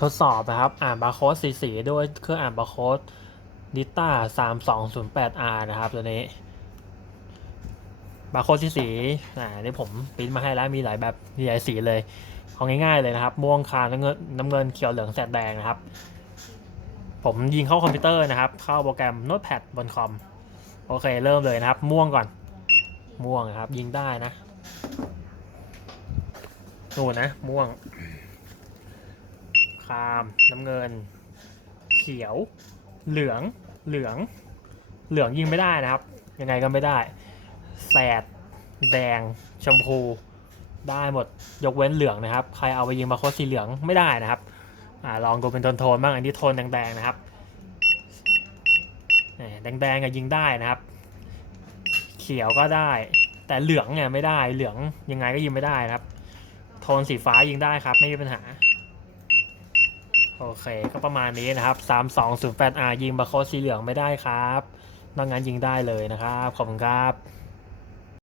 ทดสอบนะครับอ่านบาร์โค้ดสีสีด้วยเครื่องอ่านบาร์โค้ดดิต้าสามสองศูนย์แปด R นะครับตัวนี้บาร์โค้ดสีสีอ่านี่ผมปิ้นมาให้แล้วมีหลายแบบมีหลายสีเลยเอาง่ายๆเลยนะครับ ม่วงคาน้ำเงินน้ำเงินเขียวเหลืองแสดแดงนะครับ ผมยิงเข้าคอมพิวเตอร์นะครับ เข้าโปรแกรม Notepad บนคอม โอเคเริ่มเลยนะครับ ม่วงก่อน ม่วงนะครับ ยิงได้นะ นู่นนะ ม่วง รามน้ำเงิน เขียว เหลือง เหลือง เหลืองยิงไม่ได้นะครับ ยังไงก็ไม่ได้ แสด แดง ชมพู ได้หมด ยกเว้นเหลืองนะครับ ใครเอาไปยิงมาโคตสีเหลืองไม่ได้นะครับอลองดูเป็นโทนๆบ้างอันนี้โทนแดงๆนะครับ แดงๆอะยิงได้นะครับ เขียวก็ได้ แต่เหลืองเนี่ยไม่ได้ เหลืองยังไงก็ยิงไม่ได้นะครับ โทนสีฟ้ายิงได้ครับ ไม่มีปัญหา โอเค ก็ประมาณนี้นะครับ 3208R ยิงบาโคสสีเหลืองไม่ได้ครับ นอกนั้นยิงได้เลยนะครับ ขอบคุณครับ